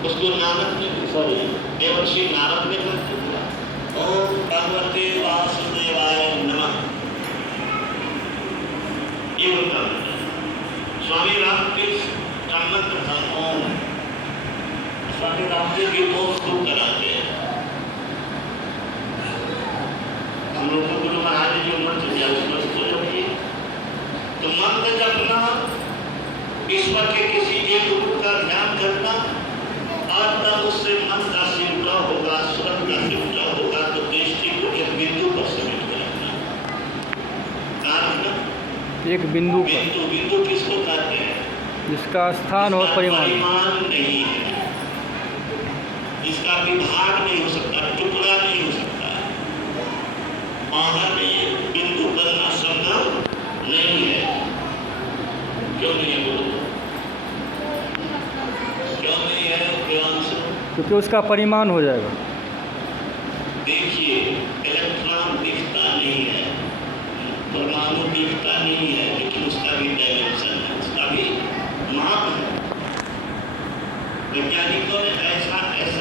उसको नानक ने, सॉरी, देवर्षि नारद ने कर दिया। ओम भगवते वासुदेवाय नमः। ये उनका स्वामी रामकृष्ण का मंत्र था ओम। स्वामी रामदेव भी ओम खूब कराते हैं। हम लोग को गुरु महाराज ने जो मंत्र दिया उस मंत्र को जपिए। तो मंत्र जपना, ईश्वर के किसी एक रूप का ध्यान करना, और तब उससे मन का सिमटाव होगा, स्वयं का सिमटाव होगा, तो दृष्टि को एक बिंदु पर समेट कर रखना। एक बिंदु पर। बिंदु किसको कहते हैं? जिसका स्थान और परिमाण नहीं है, इसका विभाग नहीं हो सकता, टुकड़ा नहीं हो सकता, बाहर में बिंदु बनना संभव नहीं है। क्यों नहीं है बोलो? क्यों नहीं है? क्योंकि उसका परिमाण हो जाएगा। देखिए, इलेक्ट्रॉन दिखता नहीं है, परमाणु दिखता नहीं है, लेकिन उसका भी डायमेंशन है, उसका भी माप है। वैज्ञानिकों ने ऐसा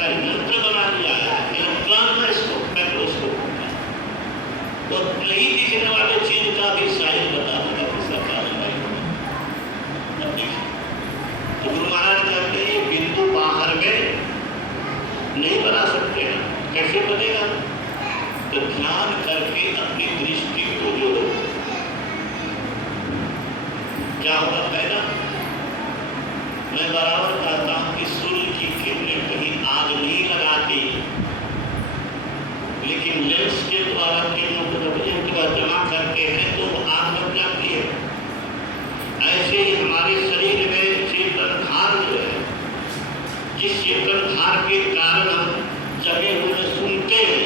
यंत्र बना दिया है, इलेक्ट्रॉन माइक्रोस्कोप, तो नहीं दिखने वाले चीज का भी साइज बता देगा किसका कारण है। तो गुरु महाराज कहते हैं बिंदु बाहर में नहीं बना सकते हैं। कैसे बनेगा? तो ध्यान करके अपनी दृष्टि को जोड़ो। क्या होगा? पहला, मैं बराबर कहता हूं कि सूर्य की किरणें कहीं आग नहीं लगाती, लेकिन लेंस के द्वारा किरणों को जब एक बार जमा करते हैं तो वो आग लग जाती है। ऐसे ही हमारे शरीर में चेतन भार जो है, जिस चेतन भार के कारण हम जगे हुए सुनते हैं,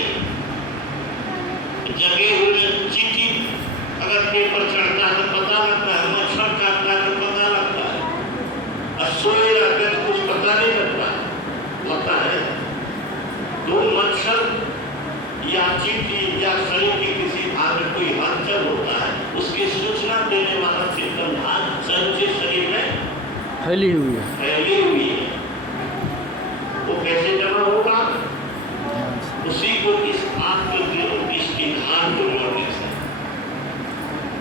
जगे हुए चीटी अगर पेपर चढ़ता है तो पता लगता है, मच्छर काटता है तो पता लगता है, और सोए रहते हैं कुछ पता नहीं लगता है। तो मच्छर या चीटी या शरीर के किसी भाग में कोई हलचल होता है, उसकी सूचना देने वाला चेतन भाग समूचे शरीर में फैली हुई है। वो कैसे जमा होगा? उसी को इस आंख को दिलो, इसकी ध्यान को जोड़ने से।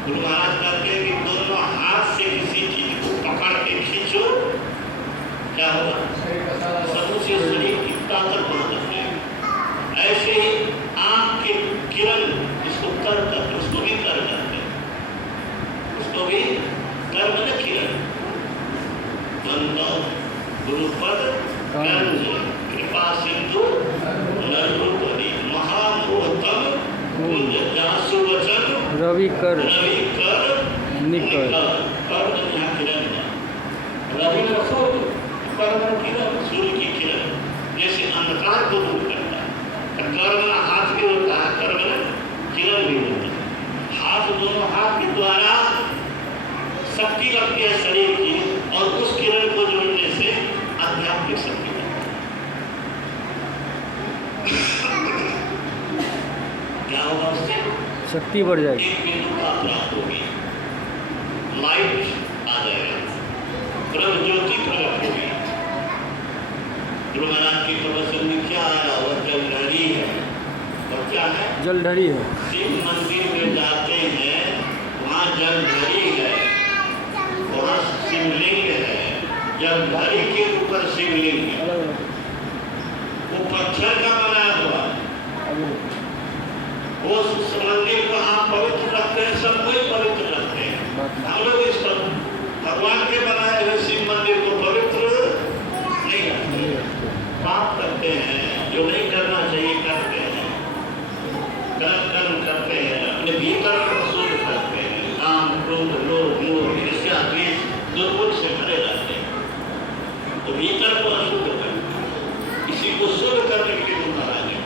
गुरु महाराज कहते हैं कि दोनों हाथ से किसी चीज को पकड़ के खींचो, क्या होगा? समूचे शरीर की ताकत बढ़ जाती है। ऐसे ही आंख की किरण, इसको कर करते, उसको भी कर करते, उसको भी कर मैंने किरण। गुरुपद कृपा सिंधु नररूपी महामोहतम कुंज जासु वचन रवि कर निकर कर किरण। रवि रखो कर्म किरण, सूर्य की किरण जैसे अंधकार को दूर करता है। कर्म हाथ भी होता है, कर्म किरण भी होता है। हाथ, दोनों हाथ के द्वारा शक्ति लगती है शरीर की, और उस किरण को जोड़ने से आध्यात्मिक शक्ति क्या होगा? उससे शक्ति बढ़ जाएगी। एक बिंदु का प्राप्त होगी, लाइट आ जाएगा, ब्रह्म ज्योति प्रकट होगी। गुरु महाराज की प्रवचन में क्या आया? वह जलधरी है। और क्या है? जलधरी है। शिव मंदिर में जाते हैं, वहाँ जलधरी है, वहाँ शिवलिंग है, जलधरी के ऊपर शिवलिंग है। वो पत्थर का बनाया हुआ, वो मंदिर को आप पवित्र रखते हैं, सब कोई पवित्र रखते हैं। हम लोग इस पर भगवान के बनाए हुए शिव मंदिर को पवित्र नहीं रखते, पाप करते हैं, जो नहीं करना चाहिए करते हैं, गलत कर्म करते हैं, अपने भीतर को शुद्ध करते हैं, काम क्रोध लोभ मोह ईर्ष्या द्वेष दुर्गुण से भरे रहते हैं, तो भीतर को अशुद्ध करते हैं। इसी को शुद्ध करने के लिए महाराज है।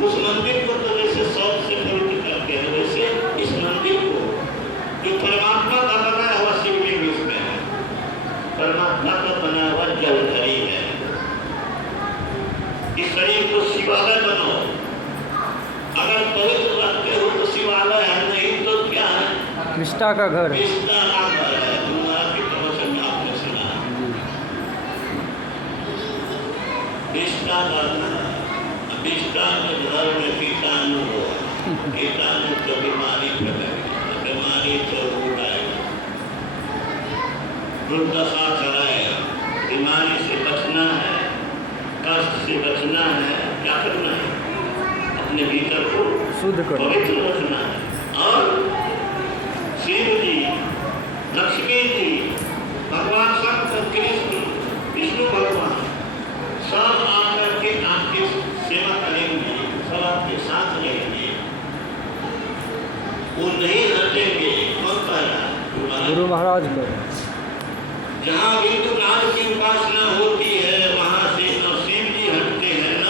उस मंदिर को तो जैसे शौच से पवित्र करते हैं, वैसे इस मंदिर को जो परमात्मा का बनाया हुआ शिवलिंग इसमें है, परमात्मा का बनाया हुआ जलधरी है। इस शरीर को शिवालय बनाओ, अगर पवित्र रखते हो तो शिवालय है, नहीं तो क्या है? निष्ठा का घर है। निष्ठा का घर है। तुम्हारा की प्रवचन में आपने सुना। विष्टा का विष्टा में धर्म कीटाणु हो, कीटाणु तो बीमारी फैलेगी, बीमारी तो रोग आएगा, दुर्दशा कराएगा। बीमारी से बचना है, कष्ट से बचना है, क्या करना है? अपने भीतर को शुद्ध करना, पवित्र रखना है। और शिव जी, लक्ष्मी जी, भगवान शंकर, कृष्ण, विष्णु भगवान सब आकर के आपकी सेवा करेंगे, सब आपके साथ रहेंगे, वो नहीं हटेंगे। कौन पहला? गुरु महाराज को जहाँ बिंदु नाथ की उपासना होती है वहाँ से न शिव जी हटते हैं, न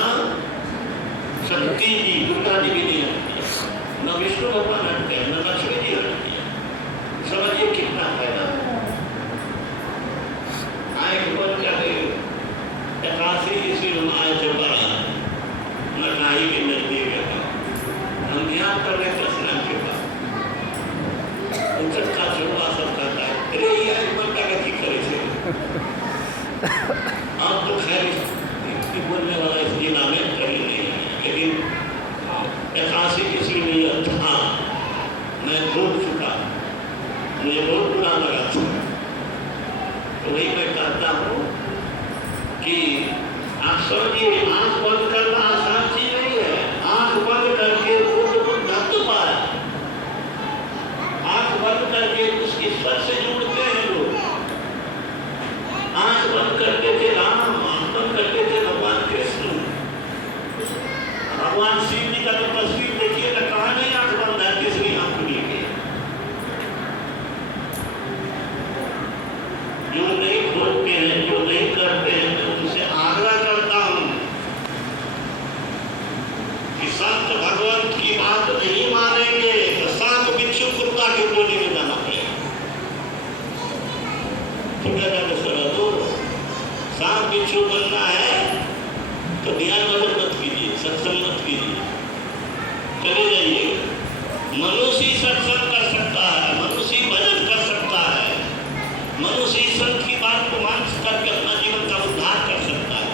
शक्ति जी, दुर्गा जी भी नहीं हटती है, न विष्णु भगवान हटते हैं, न लक्ष्मी जी हटती है। समझिए कितना फायदा। आए बन जाते एकासी किसी आए थे बड़ा नटाई के नजदीक है, हम ध्यान कर रहे थे स्नान के बाद, उनका छोड़ा सब कहता है, अरे ये आज बनता का की करे थे। अब तो खैर इसकी बोलने वाला इसकी नामे कहीं नहीं है, लेकिन एकासी किसी में था, मैं भूल चुका, मुझे बहुत बुरा लगा था। तो वही मैं कहता हूँ कि आप समझिए, आंख बंद करना आसान चीज नहीं है। आंख बंद करके बुद्ध धत्व पाया, आंख बंद करके उस ईश्वर से जुड़ते हैं लोग। आंख बंद करते थे राम, आंख बंद करते थे भगवान कृष्ण, भगवान शिव जी का तो तस्वीर देखिए ना, कहा नहीं आंख बंद है, तीसरी आंख खुली है। जो नहीं खोलते हैं, जो नहीं करते हैं, तो उनसे आग्रह करता हूं कि संत भगवंत की बात नहीं मानेंगे तो सांप बिच्छू कुत्ता की टोली में जाना पड़ेगा। ठीक है ना सर? तो सांप बिच्छू बनना है तो ध्यान मदद मत कीजिए, सत्संग मत कीजिए, चले जाइए। मनुष्य ही सत्संग कर सकता है, मनुष्य ही भजन कर सकता है, मनुष्य ही संत की बात को मान करके अपना जीवन का उद्धार कर सकता है।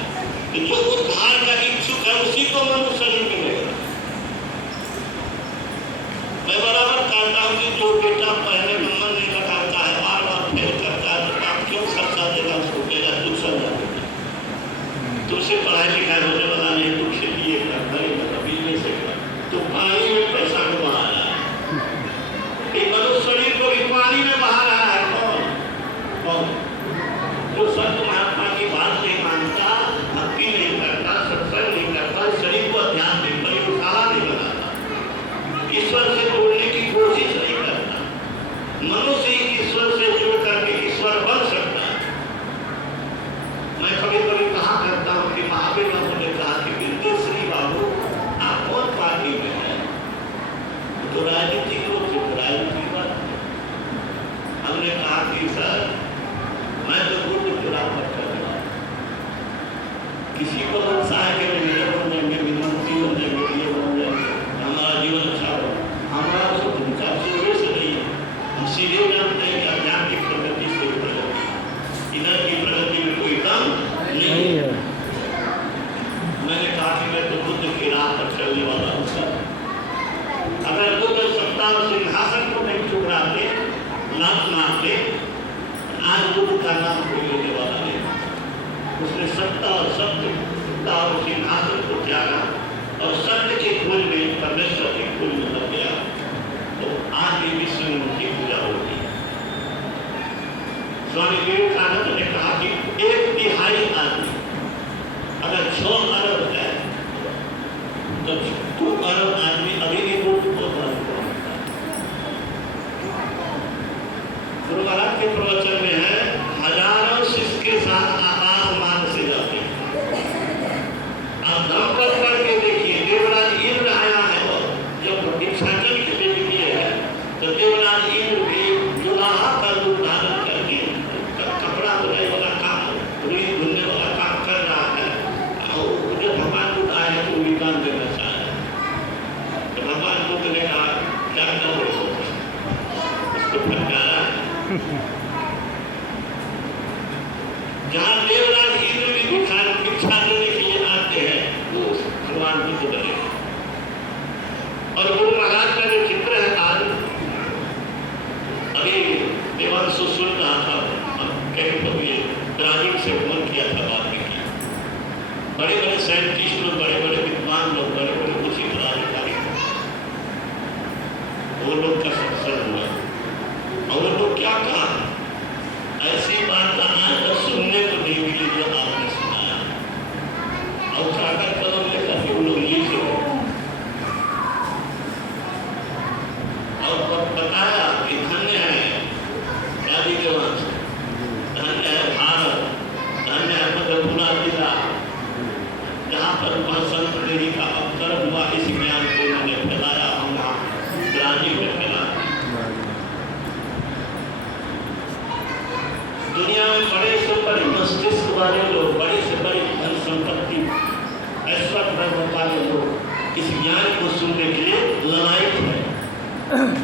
तो जो उद्धार का इच्छुक है उसी को मनुष्य शरीर मिलेगा। मैं बराबर कहता हूँ कि जो बेटा पहले नंबर नहीं लगाता है, बार बार फेल करता है, तो आप क्यों खर्चा देगा उसको? देगा तुम समझा देगा, तुमसे पढ़ाई लिखाई होने वाला नहीं, तुमसे ये कर बिजनेस से कर, तो पानी में पैसा को बहा रहा है। मनुष्य शरीर को भी पानी में बहा रहा है। कौन? जो संत महात्मा की बात नहीं मानता, भक्ति नहीं करता, सत्संग नहीं करता, शरीर को अध्यात्म में प्रयोगशाला नहीं बनाता, ईश्वर से जोड़ने की कोशिश नहीं करता, मनुष्य ही ईश्वर से जुड़ करके ईश्वर बन सकता है। मैं कभी कभी कहा करता हूँ कि महावीर बाबू ने कहा कि विद्यश्री बाबू आप कौन पार्टी में है? तो राजनीतिक लोग से राजनीतिक बात। हमने कहा कि सर मैं तो गुरु चुरा कर रहा हूँ, किसी को उत्साह के लिए बन जाएंगे, विमंत्री बन जाएंगे, ये बन जाएंगे, हमारा जीवन अच्छा हो। हमारा तो उनका सूर्य से नहीं है, हम सीधे जानते हैं कि अज्ञान की प्रगति से प्रगति, इधर की प्रगति में कोई दम नहीं है। मैंने कहा कि मैं तो बुद्ध की राह पर चलने वाला हूँ। अगर बुद्ध सत्ता और सिंहासन को नहीं ठुकराते, लात मारते, आज बुद्ध का नाम कोई लेने वाला नहीं। उसने सत्ता और सत्ता और सिंहासन को त्यागा और सत्य के खोज में परमेश्वर के खोज में लग गया, तो आज भी विश्व में उनकी पूजा होगी। स्वामी विवेकानंद ने कहा कि 1/3 आदमी अगर 6 अरब है तो 2 अरब आदमी अभी भी बुद्ध को धर्म को मानता है। गुरु महाराज के प्रवचन में है, हजारों शिष्य के साथ आकाश मान से जाते हैं। आप धर्म पर करके देखिए, देवराज इंद्र आया है, जब भिक्षाटन के लिए किए है तो देवराज इंद्र भी जुलाहा का रूप धारण करके कपड़ा धुलने वाला काम, रुई धुलने वाला काम बड़े बड़े साइंटिस्ट लोग, बड़े बड़े विद्वान लोग, बड़े बड़े कुछ पदाधिकारी, वो लोग का सत्संग हुआ और वो लोग क्या कहा, ऐसी बात आज तक सुनने को नहीं मिली जो आपने सुनाया। और कागज कलम लेकर के वो लोग लिखे और बताया कि धन्य है गांधी के वंश, धन्य है भारत, धन्य है मधुपुरा जिला, जहाँ पर वह संत देवी का अवतरण हुआ। इस ज्ञान को उन्होंने फैलाया, हम वहाँ ब्राजील में फैलाया। दुनिया में बड़े से बड़े मस्तिष्क वाले लोग, बड़े से बड़ी धन संपत्ति, ऐश्वर्य वाले लोग इस ज्ञान को सुनने के लिए ललायत है।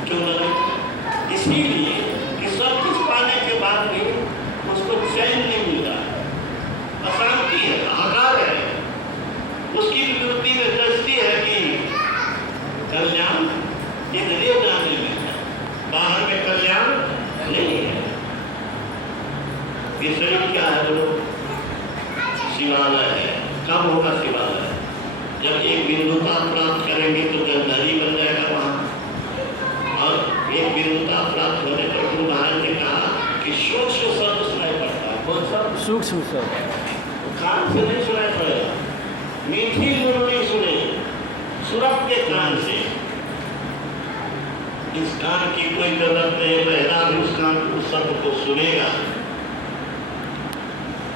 क्यों ललायत? इसीलिए कि सब कुछ पाने के बाद भी उसको चैन नहीं मिल रहा, अशांति है, हाहाकार है। उसकी विकृति में दृष्टि है कि कल्याण इधर जाने में है, बाहर में कल्याण नहीं है। ये शरीर क्या है? बोलो, शिवालय है। कब होगा शिवालय? जब एक बिंदुता प्राप्त करेंगे तो जलधारी बन जाएगा वहाँ। और एक बिंदुता प्राप्त होने पर गुरु महाराज ने कहा कि सूक्ष्म शब्द सुनाई पड़ता है। कौन सा? सूक्ष्म शब्द। कान से नहीं सुनाई पड़ेगा, मीठी गुरु नहीं सुने, सुरभ के कान से। इस कान की कोई जरूरत नहीं, बहरा भी उस कान उस शब्द को सुनेगा।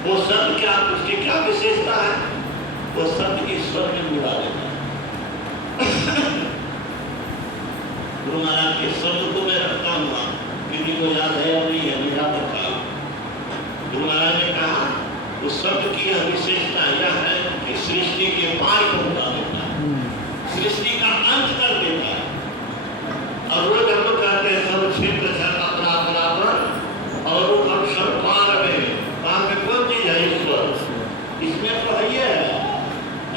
वो शब्द क्या, उसकी क्या विशेषता है? वो शब्द ईश्वर में मिला देता है। गुरु महाराज के शब्द को मैं रखता हूँ, किसी को याद है या नहीं है, याद रखा। गुरु महाराज ने कहा उस शब्द की यह विशेषता यह है कि सृष्टि के पार पहुंचा देता है, सृष्टि का अंत कर देता है। और वो जब लोग कहते हैं सब क्षेत्र अपना बराबर और वो हम सब पार में कौन चीज है? ईश्वर। इसमें तो है,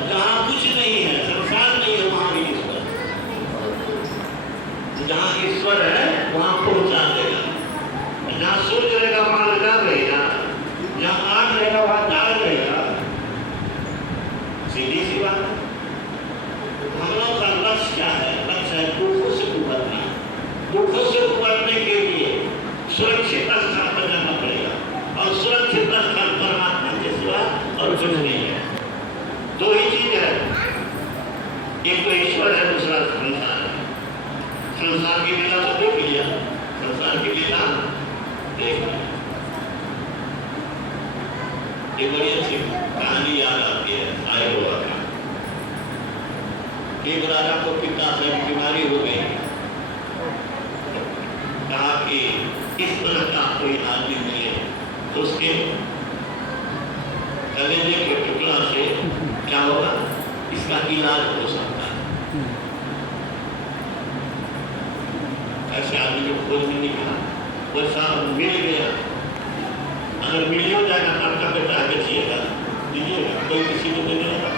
जहाँ कुछ नहीं है, संसार नहीं है, वहाँ भी ईश्वर। जहाँ ईश्वर है वहाँ पहुँचा देगा। जहाँ सूर्य रहेगा वहाँ लगा रहेगा, जहाँ आग रहेगा वहाँ जाग रहेगा। सीधी सी बात। हम लोग का लक्ष्य क्या है? लक्ष्य है दुखों से उबरना। दुखों से उबरने के लिए सुरक्षित स्थान पर जाना पड़ेगा, और सुरक्षित स्थान परमात्मा के सिवा और कुछ नहीं है। दो ही चीज है, एक तो ईश्वर है, दूसरा संसार है। संसार की लीला तो देख लिया, संसार की लीला देख लिया। ये बड़ी अच्छी कहानी याद आती है आए हुआ का। एक राजा को पिता से बीमारी हो गई, कहा कि इस तरह का कोई आदमी मिले तो उसके कलेजे के टुकड़ा से क्या होगा, इसका इलाज हो सकता है। ऐसे आदमी को खोज में निकला, वैसा मिल गया। अगर मिल हो जाएगा तो आपका बेटा बेचिएगा, दीजिएगा, कोई किसी को देने लगा।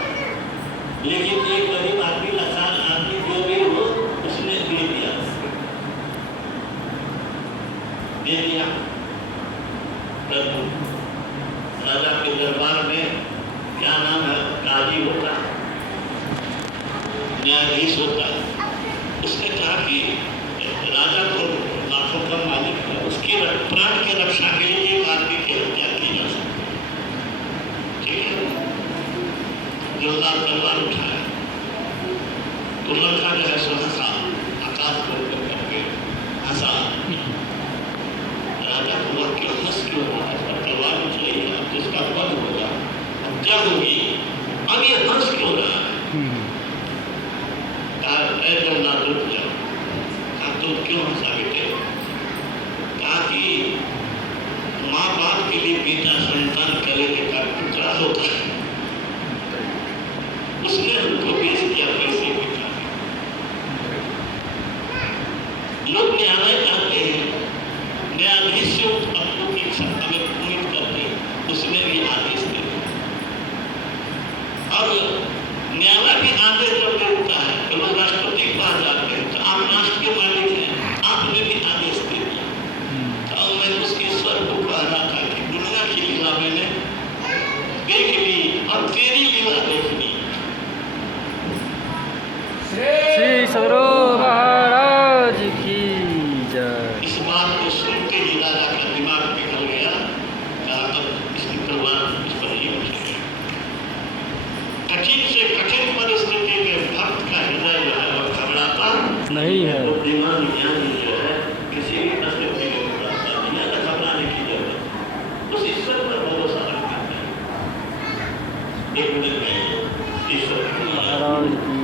लेकिन एक गरीब आदमी, लाचार आदमी जो भी हो, उसने दे दिया। राजा के दरबार में क्या नाम है, काजी होता, न्यायाधीश होता। उसने कहा कि राजा को लाखों का मालिक है, उसकी प्राण की रक्षा के लिए एक आदमी की हत्या की जा सकती है। ठीक है, जोरदार तलवार उठाया तो लड़का जो है सहसा आकाश को करके हंसा। राजा को वह क्यों हंस क्यों रहा है? तलवार उठ रही है, अब तो उसका वध होगा, अब क्या होगी, अब ये हंस क्यों रहा है? ना रुक जाओ, तो क्यों हंसा बेटे? कहा कि माँ बाप के लिए बेटा संतान कलेजे का टुकड़ा होता है, उसने उनको बेच दिया पैसे के कारण। लोग न्यायालय चाहते हैं, न्यायाधीश से अपनों की क्षमता में उम्मीद करते हैं, उसने भी आदेश दे दिया। और न्यायालय भी आदेश जब देता है तो लोग राष्ट्रपति के पास जाते हैं, तो आप राष्ट्र के मालिक हैं, आपने भी आदेश दे दिया। और मैं उसके स्वर को कह रहा था कि दुनिया की लीला मैंने देख ली, और तेरी लीला कठिन से कठिन परिस्थिति में भक्त का हृदय जो है वो घबराता नहीं है। बुद्धिमान ज्ञानी जो है किसी भी परिस्थिति में घबराता नहीं है, तो घबराने की जरूरत है। उस ईश्वर पर भरोसा रखना चाहिए। एक मिनट में ईश्वर महाराज की